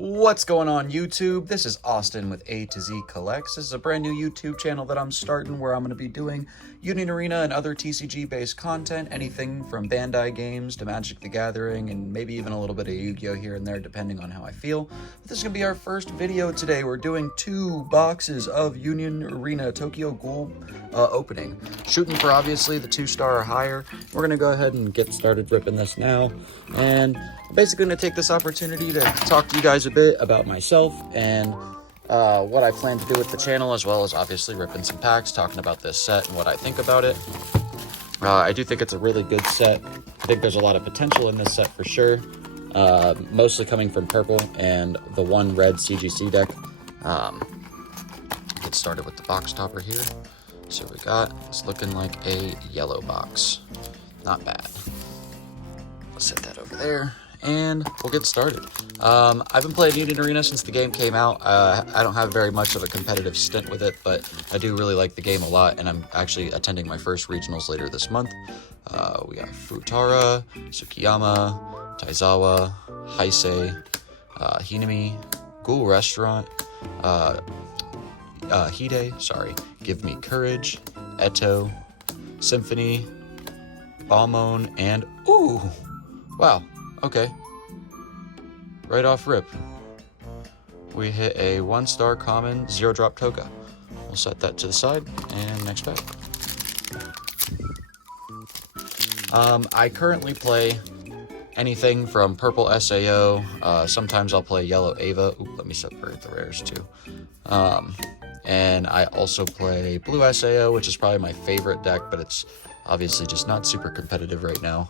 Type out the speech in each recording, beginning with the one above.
What's going on YouTube? This is Austin with A to Z Collects. This is a brand new YouTube channel that I'm starting where I'm going to be doing Union Arena and other TCG based content, anything from Bandai games to Magic the Gathering and maybe even a little bit of Yu-Gi-Oh here and there depending on how I feel. But this is going to be our first video today. We're doing 2 boxes of Union Arena Tokyo Ghoul opening. Shooting for obviously the 2-star or higher. We're going to go ahead and get started ripping this now. And I'm basically going to take this opportunity to talk to you guys a bit about myself and what I plan to do with the channel, as well as obviously ripping some packs, talking about this set and what I think about it. I do think it's a really good set. I think there's a lot of potential in this set for sure, mostly coming from purple and the one red CGC deck. Get started with the box topper here. So we got, it's looking like a yellow box. Not bad. Let's set that over there and we'll get started. I've been playing Union Arena since the game came out. I don't have very much of a competitive stint with it, but I do really like the game a lot, and I'm actually attending my first regionals later this month. We got Futara, Tsukiyama, Taizawa, Heisei, Hinami, Ghoul Restaurant, Hide, sorry, Give Me Courage, Eto, Symphony, Balmone, and ooh, wow, okay. Right off rip, we hit a 1-star common 0-drop Toka. We'll set that to the side, and next pack. I currently play anything from purple SAO, sometimes I'll play yellow Ava. Ooh, let me separate the rares too. And I also play blue SAO, which is probably my favorite deck, but it's obviously just not super competitive right now.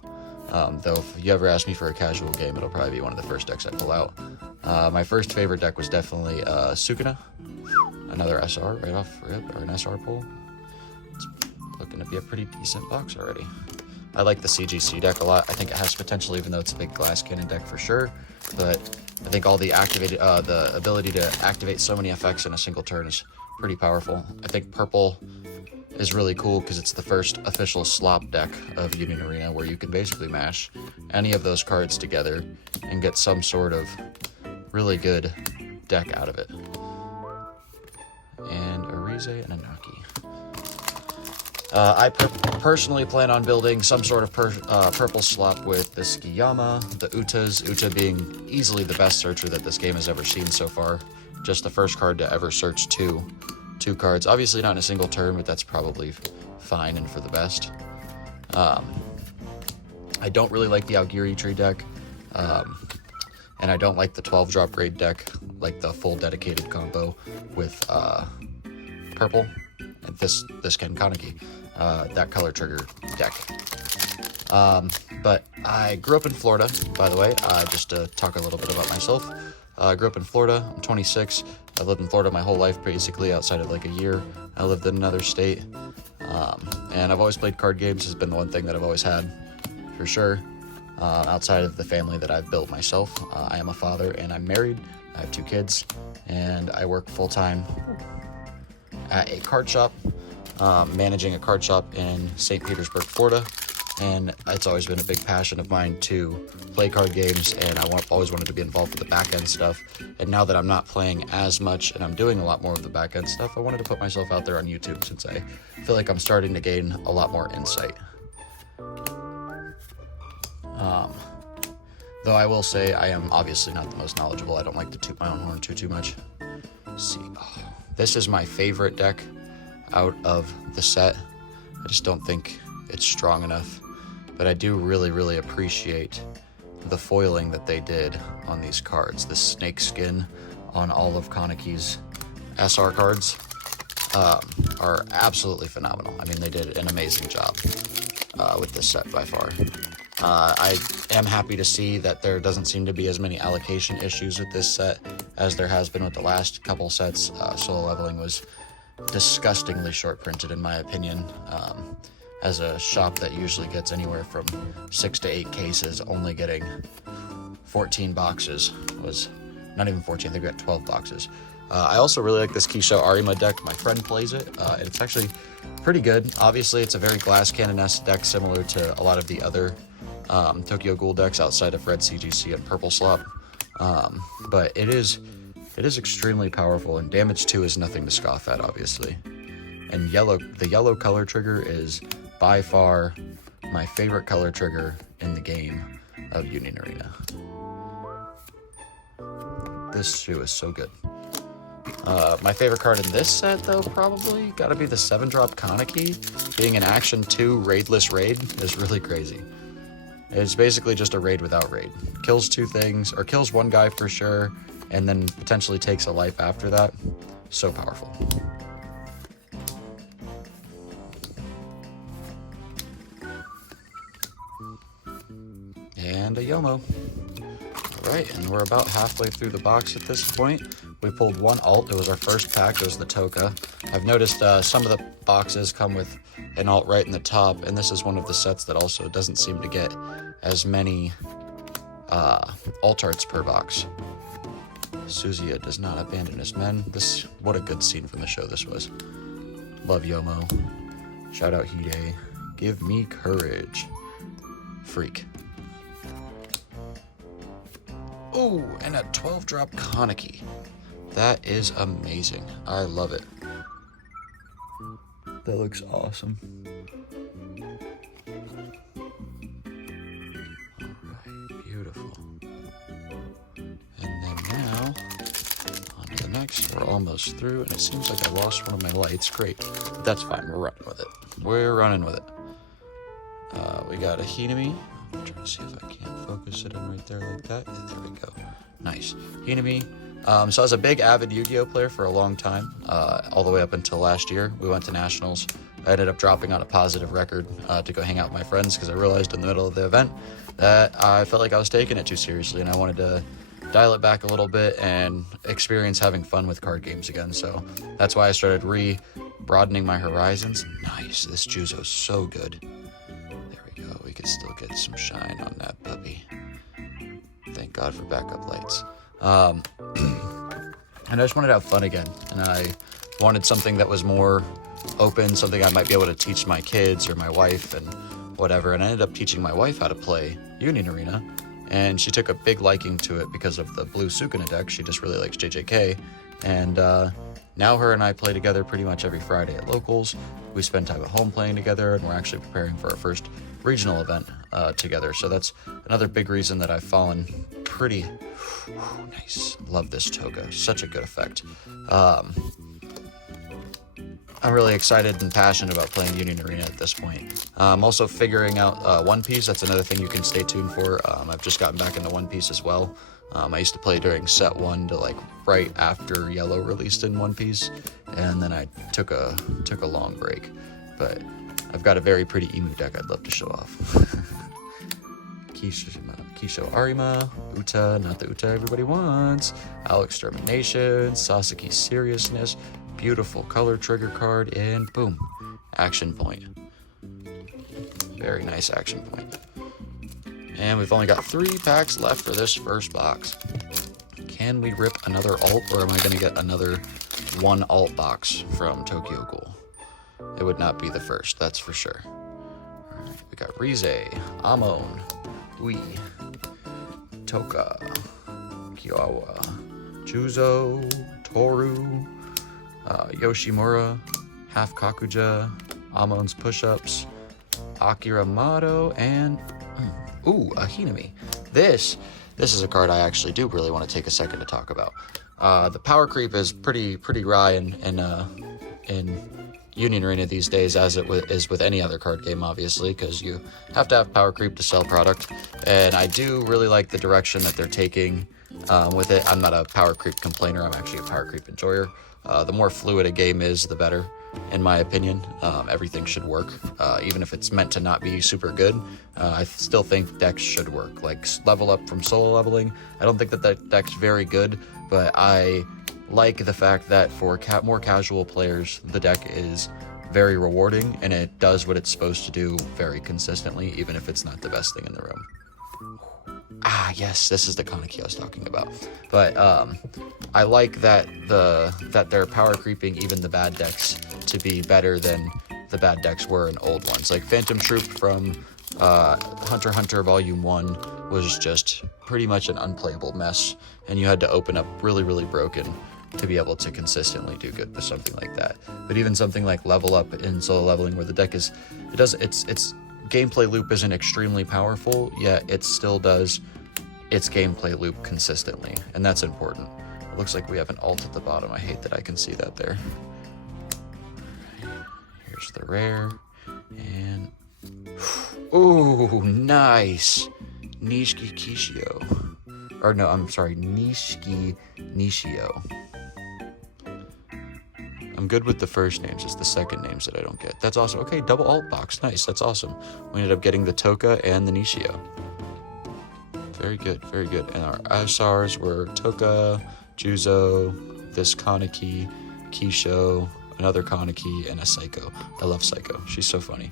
Though if you ever ask me for a casual game, it'll probably be one of the first decks I pull out. My first favorite deck was definitely Sukuna, another SR right off rip, or an SR pull. It's looking to be a pretty decent box already. I like the CGC deck a lot. I think it has potential, even though it's a big glass cannon deck for sure. But I think all the activated, the ability to activate so many effects in a single turn is pretty powerful. I think purple is really cool because it's the first official slop deck of Union Arena where you can basically mash any of those cards together and get some sort of really good deck out of it. And a Rize and a Naki. I personally plan on building some sort of purple slop with the Tsukiyama, the Utas, Uta being easily the best searcher that this game has ever seen so far. Just the first card to ever search two cards. Obviously not in a single turn, but that's probably fine and for the best. I don't really like the Augiri tree deck, and I don't like the 12-drop raid deck, like the full dedicated combo with purple and this Ken Kaneki, that color trigger deck. But I grew up in Florida, by the way, just to talk a little bit about myself. I grew up in Florida. I'm 26. I've lived in Florida my whole life, basically, outside of like a year. I lived in another state. And I've always played card games. Has been the one thing that I've always had, for sure. Outside of the family that I've built myself. I am a father and I'm married. I have 2 kids. And I work full-time at a card shop, managing a card shop in St. Petersburg, Florida. And it's always been a big passion of mine to play card games, and I always wanted to be involved with the back-end stuff. And now that I'm not playing as much and I'm doing a lot more of the back-end stuff, I wanted to put myself out there on YouTube since I feel like I'm starting to gain a lot more insight. Though I will say I am obviously not the most knowledgeable. I don't like to toot my own horn too much. Let's see. Oh, this is my favorite deck out of the set. I just don't think it's strong enough. But I do really appreciate the foiling that they did on these cards. The snake skin on all of Kaneki's SR cards are absolutely phenomenal. I mean, they did an amazing job with this set by far. I am happy to see that there doesn't seem to be as many allocation issues with this set as there has been with the last couple sets. Solo leveling was disgustingly short printed in my opinion. As a shop that usually gets anywhere from 6 to 8 cases, only getting 14 boxes was not even 14, I think we got 12 boxes. I also really like this Kisho Arima deck. My friend plays it, and it's actually pretty good. Obviously, it's a very glass cannon-esque deck, similar to a lot of the other Tokyo Ghoul decks outside of red CGC and purple slop. But it is extremely powerful, and damage 2 is nothing to scoff at, obviously. And the yellow color trigger is by far my favorite color trigger in the game of Union Arena. This shoe is so good. My favorite card in this set, though, probably gotta be the 7-drop Kaneki. Being an Action 2 raidless raid is really crazy. It's basically just a raid without raid. Kills 2 things, or kills 1 guy for sure, and then potentially takes a life after that. So powerful. And a Yomo. Alright, and we're about halfway through the box at this point. We pulled 1 alt. It was our first pack. It was the Toka. I've noticed some of the boxes come with an alt right in the top, and this is one of the sets that also doesn't seem to get as many alt arts per box. Suzuya does not abandon his men. What a good scene from the show this was. Love Yomo. Shout out Hide. Give me courage. Freak. Oh, and a 12-drop Kaneki. That is amazing. I love it. That looks awesome. Alright, beautiful. And then now, on to the next. We're almost through, and it seems like I lost one of my lights. Great. But that's fine. We're running with it. We're running with it. We got a Hinami. I'm trying to see if I can't focus it in right there like that. There we go. Nice. Hinami. So I was a big avid Yu-Gi-Oh player for a long time, all the way up until last year. We went to nationals. I ended up dropping on a positive record to go hang out with my friends because I realized in the middle of the event that I felt like I was taking it too seriously, and I wanted to dial it back a little bit and experience having fun with card games again. So that's why I started broadening my horizons. Nice. This Juzo's so good. There we go. We could still get some shine on that puppy. Thank God for backup lights. And I just wanted to have fun again, and I wanted something that was more open, something I might be able to teach my kids or my wife and whatever. And I ended up teaching my wife how to play Union Arena, and she took a big liking to it because of the blue Sukuna deck. She just really likes JJK, and now her and I play together pretty much every Friday at locals. We spend time at home playing together, and we're actually preparing for our first regional event together. So that's another big reason that I've fallen pretty nice. Love this Toga. Such a good effect. I'm really excited and passionate about playing Union Arena at this point. I'm also figuring out One Piece. That's another thing you can stay tuned for. I've just gotten back into One Piece as well. I used to play during set 1 to like right after Yellow released in One Piece, and then I took a long break. But I've got a very pretty emu deck I'd love to show off. Kisho Arima, Uta, not the Uta everybody wants, Alex Extermination, Sasaki Seriousness, beautiful color trigger card, and boom, action point. Very nice action point. And we've only got 3 packs left for this first box. Can we rip another alt, or am I going to get another 1 alt box from Tokyo Ghoul? It would not be the first, that's for sure. All right, we got Rize, Amon, Ui, Toka, Kiowa, Juzo, Toru, Yoshimura, Half Kakuja, Amon's Push-Ups, Akira Mato, and a Hinami. This is a card I actually do really want to take a second to talk about. The power creep is pretty wry in Union Arena these days, as it is with any other card game, obviously, because you have to have power creep to sell product. And I do really like the direction that they're taking with it. I'm not a power creep complainer. I'm actually a power creep enjoyer. The more fluid a game is, the better, in my opinion. Everything should work, even if it's meant to not be super good. I still think decks should work. Like level up from solo leveling, I don't think that deck's very good, but I like the fact that for more casual players, the deck is very rewarding, and it does what it's supposed to do very consistently, even if it's not the best thing in the room. Yes, this is the Kaneki I was talking about. But I like that they're power creeping even the bad decks to be better than the bad decks were in old ones. Like Phantom Troop from Hunter x Hunter Volume 1 was just pretty much an unplayable mess, and you had to open up really, really broken to be able to consistently do good with something like that. But even something like Level Up in Solo Leveling, where the deck is, its gameplay loop isn't extremely powerful, yet it still does its gameplay loop consistently, and that's important. It looks like we have an alt at the bottom. I hate that I can see that there. Here's the rare, and ooh, nice. Nishiki Kishio. Or no, I'm sorry, Nishiki Nishio. I'm good with the first names. It's the second names that I don't get. That's awesome. Okay, double alt box. Nice. That's awesome. We ended up getting the Toka and the Nishio. Very good. Very good. And our SRs were Toka, Juzo, this Kaneki, Kisho, another Kaneki, and a Psycho. I love Psycho. She's so funny.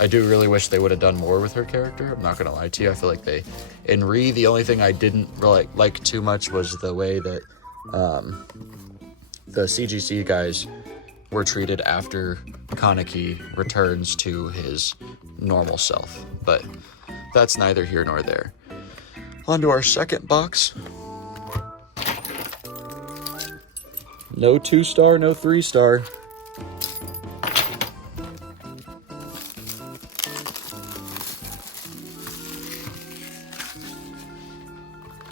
I do really wish they would have done more with her character. I'm not going to lie to you. I feel like in Re, the only thing I didn't really like too much was the way that the CGC guys were treated after Kaneki returns to his normal self. But that's neither here nor there. On to our second box. No 2-star, no 3-star.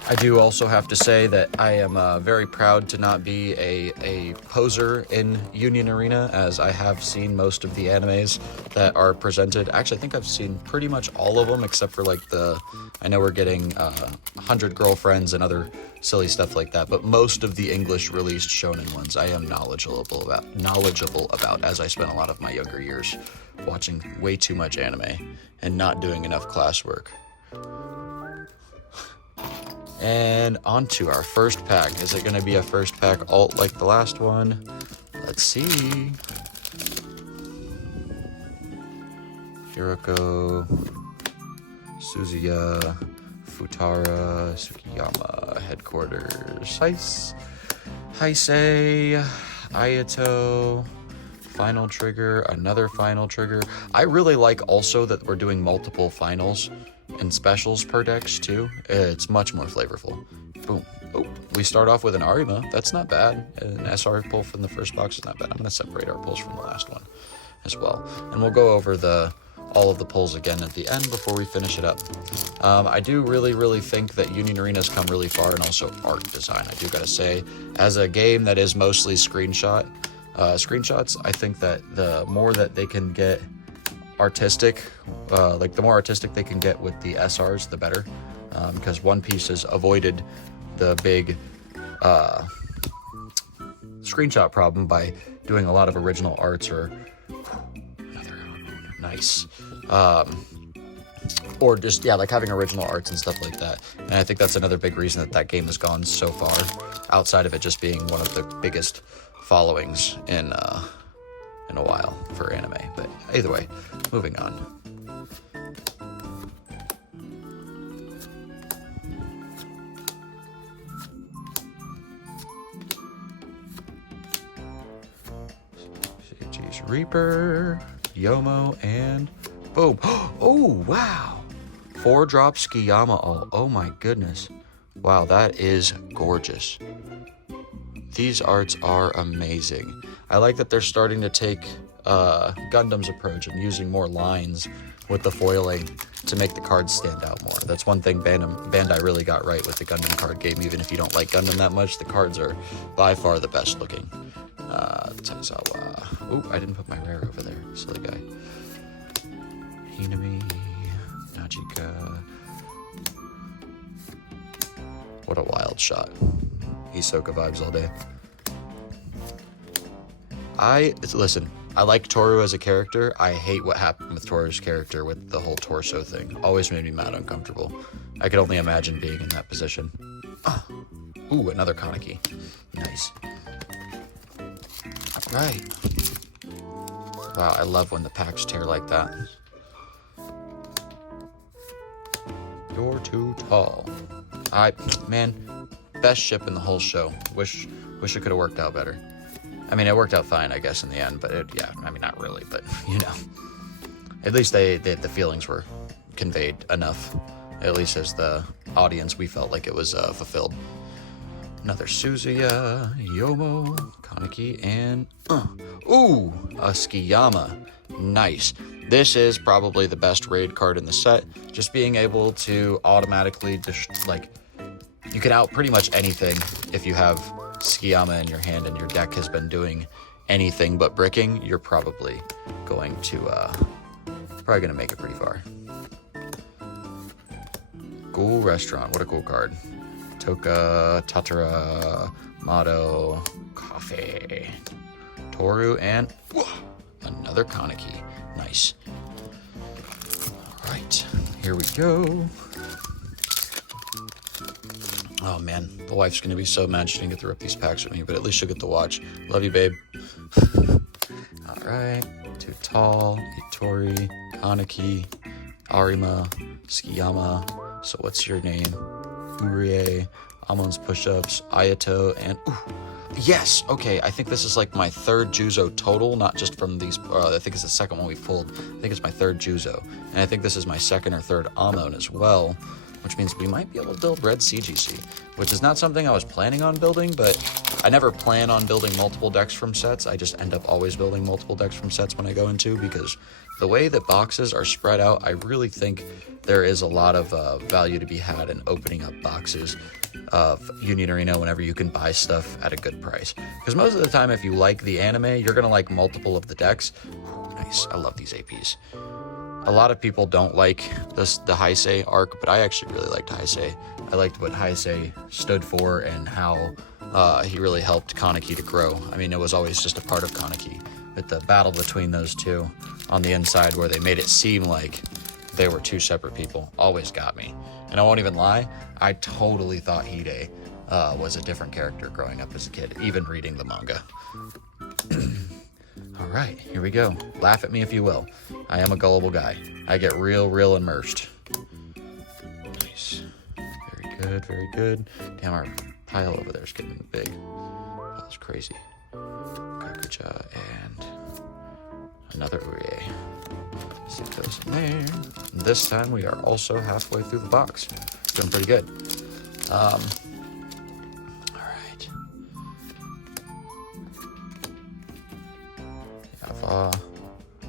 I do also have to say that I am very proud to not be a poser in Union Arena, as I have seen most of the animes that are presented. Actually, I think I've seen pretty much all of them except for like I know we're getting 100 Girlfriends and other silly stuff like that, but most of the English released shonen ones I am knowledgeable about, as I spent a lot of my younger years watching way too much anime and not doing enough classwork. And on to our first pack. Is it going to be a first pack alt like the last one? Let's see. Hiroko, Suzuya, Futara, Tsukiyama, Headquarters, Heisei, Ayato, Final Trigger, another Final Trigger. I really like also that we're doing multiple finals and specials per decks too. It's much more flavorful. Boom. Oh, we start off with an Arima. That's not bad. An SR pull from the first box is not bad. I'm going to separate our pulls from the last one as well. And we'll go over all of the pulls again at the end before we finish it up. I do really think that Union Arena's come really far, and also art design. I do gotta say, as a game that is mostly screenshots, I think that the more that they can get artistic, like the more artistic they can get with the SRs, the better, because One Piece has avoided the big screenshot problem by doing a lot of original arts, or another nice, or just like having original arts and stuff like that. And I think that's another big reason that game has gone so far, outside of it just being one of the biggest followings in a while for anime. But either way, moving on. Seiji's Reaper, Yomo, and boom. Oh, wow. 4-drop Tsukiyama ult. Oh my goodness. Wow, that is gorgeous. These arts are amazing. I like that they're starting to take Gundam's approach and using more lines with the foiling to make the cards stand out more. That's one thing Bandai really got right with the Gundam card game. Even if you don't like Gundam that much, the cards are by far the best looking. Taizawa. Ooh, I didn't put my rare over there. Silly guy. Hinami. Najika. What a wild shot. Hisoka vibes all day. Listen, I like Toru as a character. I hate what happened with Toru's character with the whole torso thing. Always made me mad uncomfortable. I could only imagine being in that position. Ooh, another Kaneki. Nice. Right. Wow, I love when the packs tear like that. You're too tall. Man, best ship in the whole show. Wish it could have worked out better. I mean, it worked out fine, I guess, in the end, but not really, but, you know. At least the feelings were conveyed enough. At least as the audience, we felt like it was fulfilled. Another Suzuya, Yomo, Kaneki, and ooh, a Skiyama. Nice. This is probably the best raid card in the set. Just being able to automatically you can out pretty much anything if you have Skiyama in your hand and your deck has been doing anything but bricking. You're probably going to make it pretty far. Ghoul Restaurant. What a cool card. Toka, Tatara, Mado, Coffee, Toru, and another Kaneki. Nice. All right, here we go. Oh man, the wife's gonna be so mad she didn't get to rip these packs with me, but at least she'll get to watch. Love you, babe. All right, Too Tall, Itori, Kaneki, Arima, Skiyama. So what's your name? Urie, Amon's Push-Ups, Ayato, and yes, okay, I think this is like my third Juzo total, not just from these, I think it's the second one we pulled. I think it's my third Juzo, and I think this is my second or third Amon as well, which means we might be able to build red CGC, which is not something I was planning on building, but I never plan on building multiple decks from sets. I just end up always building multiple decks from sets when I go into, because the way that boxes are spread out, I really think there is a lot of value to be had in opening up boxes of Union Arena whenever you can buy stuff at a good price. Because most of the time, if you like the anime, you're going to like multiple of the decks. Ooh, nice. I love these APs. A lot of people don't like the Heisei arc, but I actually really liked Heisei. I liked what Heisei stood for and how he really helped Kaneki to grow. I mean, it was always just a part of Kaneki, but the battle between those two on the inside where they made it seem like they were two separate people always got me. And I won't even lie, I totally thought Hide was a different character growing up as a kid, even reading the manga. All right, here we go. Laugh at me if you will. I am a gullible guy. I get real immersed. Nice. Very good, very good. Damn, our pile over there is getting big. Oh, that's crazy. Kakucha and another Urie. Stick those in there. And this time we are also halfway through the box. Doing pretty good. All right.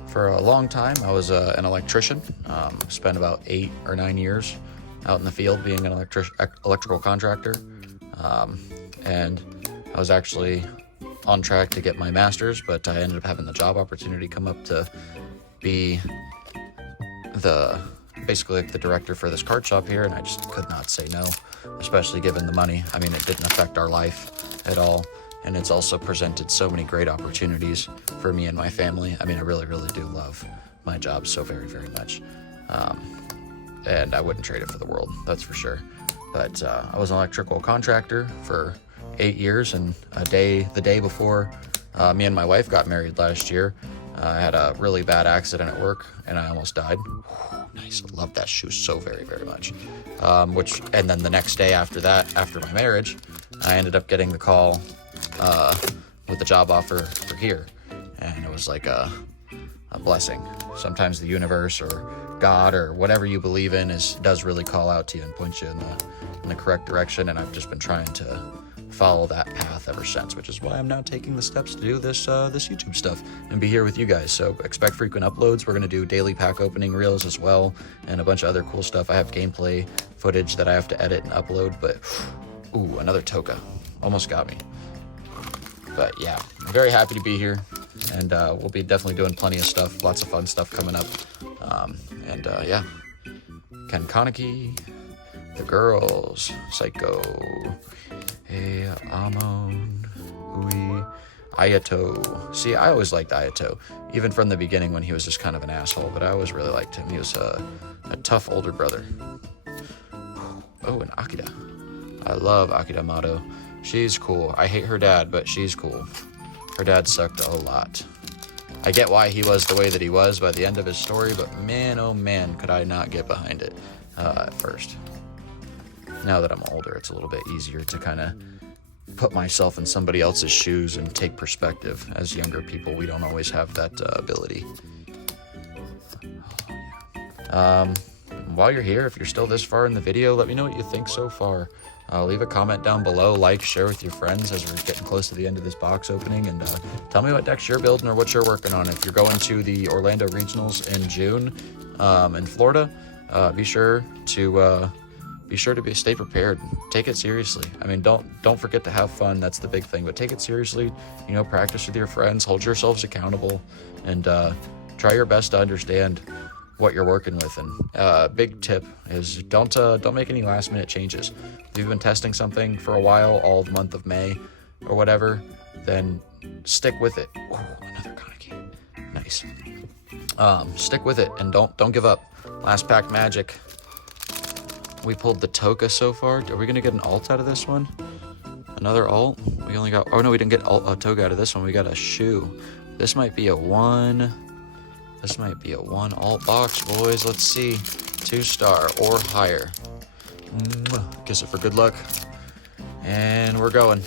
For a long time, I was an electrician. Spent about 8 or 9 years out in the field being an electrical contractor. And I was actually on track to get my master's, but I ended up having the job opportunity come up to be basically the director for this card shop here, and I just could not say no, especially given the money. I mean, it didn't affect our life at all, and it's also presented so many great opportunities for me and my family. I mean, I really do love my job so very much, and I wouldn't trade it for the world, that's for sure. But I was an electrical contractor for 8 years, and the day before me and my wife got married last year, I had a really bad accident at work, and I almost died. Nice, I love that shoe so very much. And then the next day after that, after my marriage, I ended up getting the call with the job offer for here, and it was like a blessing. Sometimes the universe or God or whatever you believe in does really call out to you and point you in the correct direction, and I've just been trying to follow that path ever since, which is why I'm now taking the steps to do this YouTube stuff and be here with you guys. So expect frequent uploads. We're going to do daily pack opening reels as well, and a bunch of other cool stuff. I have gameplay footage that I have to edit and upload, but ooh, another Toka. Almost got me. But yeah, I'm very happy to be here, and we'll be definitely doing plenty of stuff, lots of fun stuff coming up. Yeah, Ken Kaneki, the girls, Psycho, Amon, Ui, Ayato. See, I always liked Ayato, even from the beginning when he was just kind of an asshole, but I always really liked him. He was a tough older brother. Oh, and Akira. I love Akira Mado. She's cool. I hate her dad, but she's cool. Her dad sucked a lot. I get why he was the way that he was by the end of his story, but man, oh man, could I not get behind it at first. Now that I'm older, it's a little bit easier to kind of put myself in somebody else's shoes and take perspective. As younger people, we don't always have that ability. While you're here, if you're still this far in the video, let me know what you think so far. Leave a comment down below, like, share with your friends as we're getting close to the end of this box opening, and tell me what decks you're building or what you're working on. If you're going to the Orlando Regionals in June in Florida, be sure to stay prepared. Take it seriously. I mean, don't forget to have fun. That's the big thing. But take it seriously. You know, practice with your friends. Hold yourselves accountable, and try your best to understand what you're working with. And big tip is don't make any last minute changes. If you've been testing something for a while, all the month of May or whatever, then stick with it. Ooh, another Kaneki. Nice. Stick with it and don't give up. Last pack magic. We pulled the Toka so far. Are we gonna get an alt out of this one? Another alt? We only got, oh no, we didn't get a Toga out of this one. We got a shoe. This might be a one. This might be a one alt box, boys. Let's see. 2-star or higher. Kiss it for good luck. And we're going.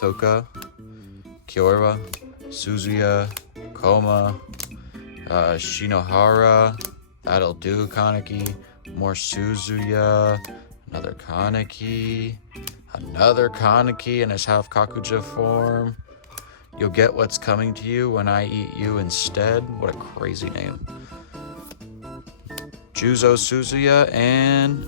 Toka, Kyoira, Suzuya, Koma, Shinohara. That'll do, Kaneki. More Suzuya. Another Kaneki. Another Kaneki in his half Kakuja form. You'll get what's coming to you when I eat you instead. What a crazy name. Juzo Suzuya and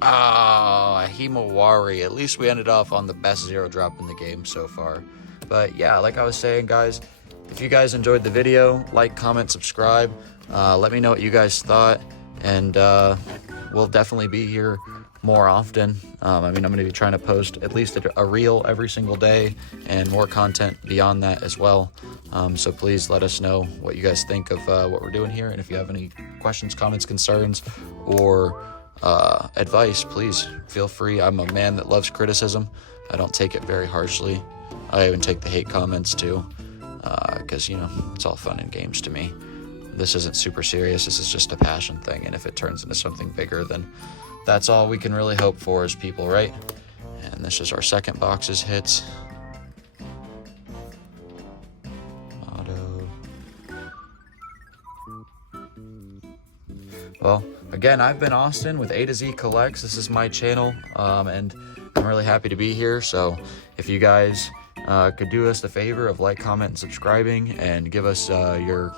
Himawari. At least we ended off on the best 0 drop in the game so far. But yeah, like I was saying, guys, if you guys enjoyed the video, like, comment, subscribe. Let me know what you guys thought, and we'll definitely be here more often. I mean, I'm going to be trying to post at least a reel every single day and more content beyond that as well. So please let us know what you guys think of what we're doing here. And if you have any questions, comments, concerns, or advice, please feel free. I'm a man that loves criticism. I don't take it very harshly. I even take the hate comments too, because, you know, it's all fun and games to me. This isn't super serious. This is just a passion thing. And if it turns into something bigger, then that's all we can really hope for as people, right? And this is our second box's hits. Motto. Well, again, I've been Austin with A to Z Collects. This is my channel, and I'm really happy to be here. So if you guys could do us the favor of like, comment, and subscribing, and give us your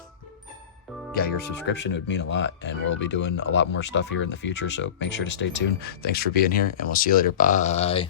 subscription, it would mean a lot, and we'll be doing a lot more stuff here in the future, so make sure to stay tuned. Thanks for being here, and we'll see you later. Bye.